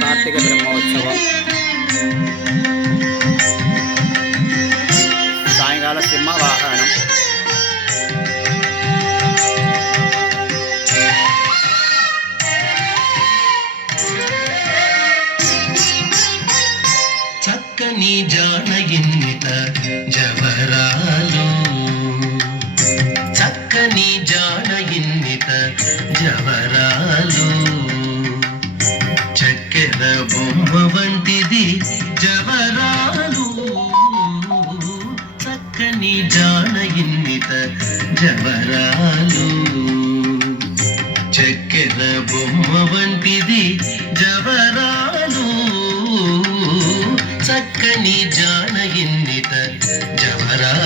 కార్తీక బ్రహ్మోత్సవం సాయంకాల సింహ వాహనం చక్కని జానగిన్నిత జవరాలు చక్కని జానగిన్నిత జవరాలు చక్కెర బొమ్మ వంటిది జవరాలు చక్కని జానగిన్నిత జవరాలు చక్కెర బొమ్మ వంటిది జవరాలు చక్కని జానగిన్నిత జవరాలు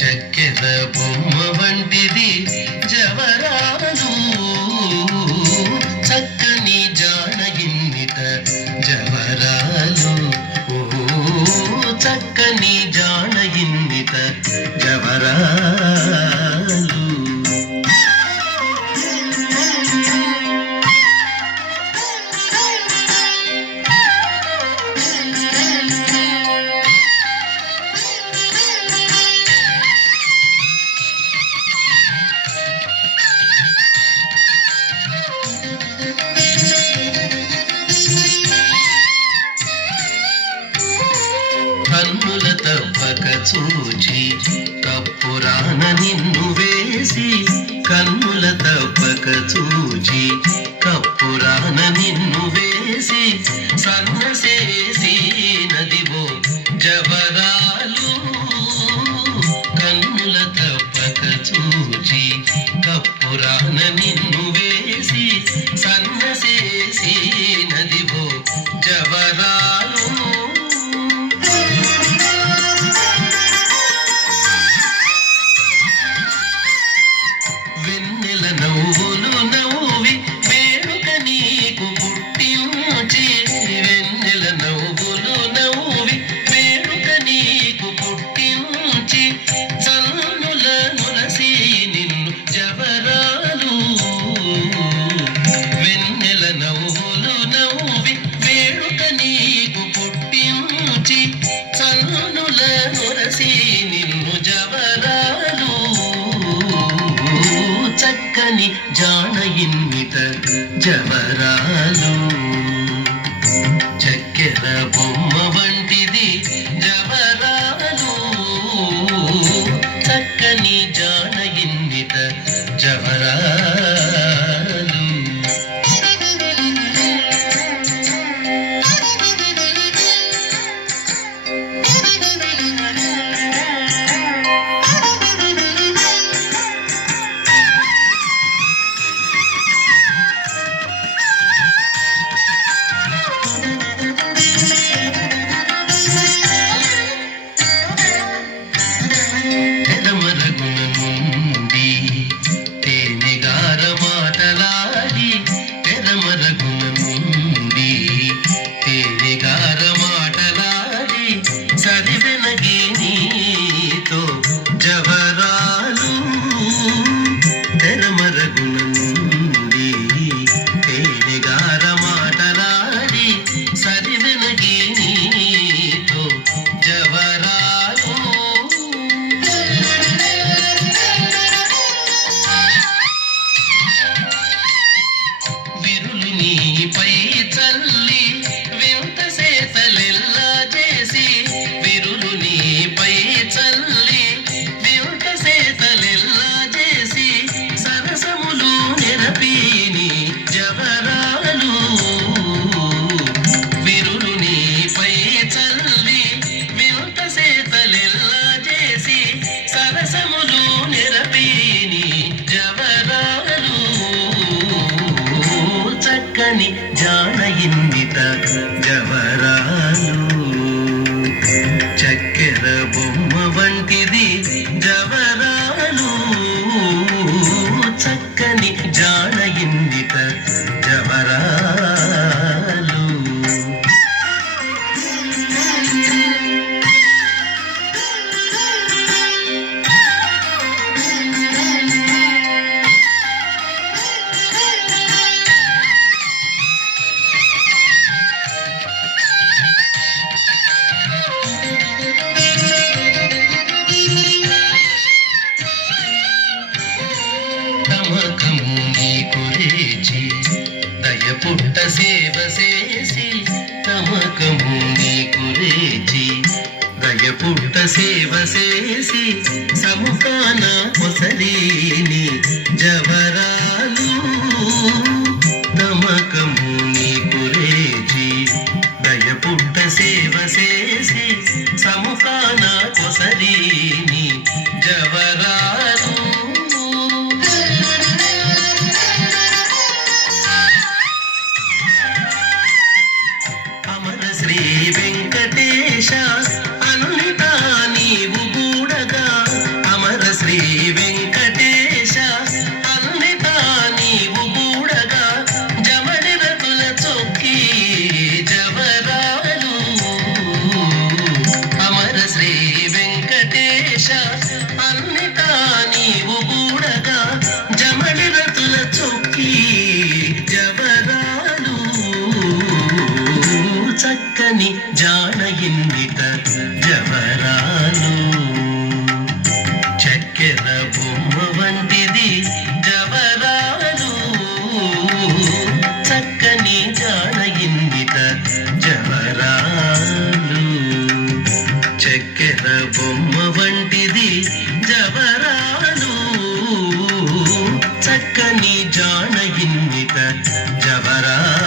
చక్కెర బొమ్మ వంటిది జవరాలు చక్కని జానగిన్నిత జవరాలు చక్కని జానగిన్నిత జవరాలు కన్నుల తప్పక చూచి కప్పురాన నిన్ను వేసి కన్నుల తప్పక చూచి కప్పురాన నిన్ను వేసి సన్నసేసి నదివో జవరాలు కన్నుల తప్పక చూచి కప్పురాన నిన్ను వేసి సన్నసేసి నదివో జవరాలు వెన్నెల నవ్వులు నవ్వి వేడుక నీకు పుట్టించి వెన్నెల నవ్వులు నవ్వి వేడుక నీకు పుట్టించి చల్లుల నురసి నిన్ను జవరాలు వెన్నెల నవ్వులు నవ్వి వేడుక నీకు పుట్టించి చల్లుల నురసి నిన్ను జవరాలు చక్కని జానగిన్నిత జవరాలు చక్కెర బొమ్మ వంటిది జవరాలు చక్కని జానగిన్నిత జవరాలు పెదమరగున నుండి తేనెగార మాటలాడి పెదమరగున నుండి తేనెగార మాటలాడి సరివెనగి నీతో జవరాలు పెదమరగున నుండి తేనెగార మాటలాడి సరివెనగి నీతో జవరాలు విరులు నీపై చల్లి వింత సేతలెల్లా చేసి విరులు నీపై చల్లి వింత సేతలెల్లా చేసి సరసములు నిరపీని జవరాలు విరులు నీపై చల్లి వింత సేతలెల్లా చేసి సరసములు నిరపీని జవరాలు చక్కని జానగిన్నిత జవరాలు చక్కెర బొమ్మ వంటిది జవరాలు చక్కని జానగిన్నిత జవరాలు నమ్మకము నీకు రేచి దయపుట్ట సేవ చేసి నమ్మకము నీకు రేచి దయపుట్ట సేవ చేసి సముఖాన పొసలేని జవరాలు నమ్మకము నీకు రేచి దయపుట్ట సేవ చేసి సముఖాన పొసలేని జవరాలు అమర శ్రీ వెంకటేశ అనునిత నీవు గూడగా అమర శ్రీ వెంకటేశ అనునిత నీవు గూడగా జమడి రతుల చొక్కి జవరాలు అమర శ్రీ వెంకటేశ అనునిత నీవు గూడగా జమడి రతుల చొక్కి జవరాలు చక్కని జానగిన్నిట జవరాలు చక్కెర బొమ్మ వంటిది జవరాలు చక్కని జానగిన్నిట జవరాలు చక్కెర బొమ్మ వంటిది జవరాలు చక్కని జానగిన్నిట జవరాలు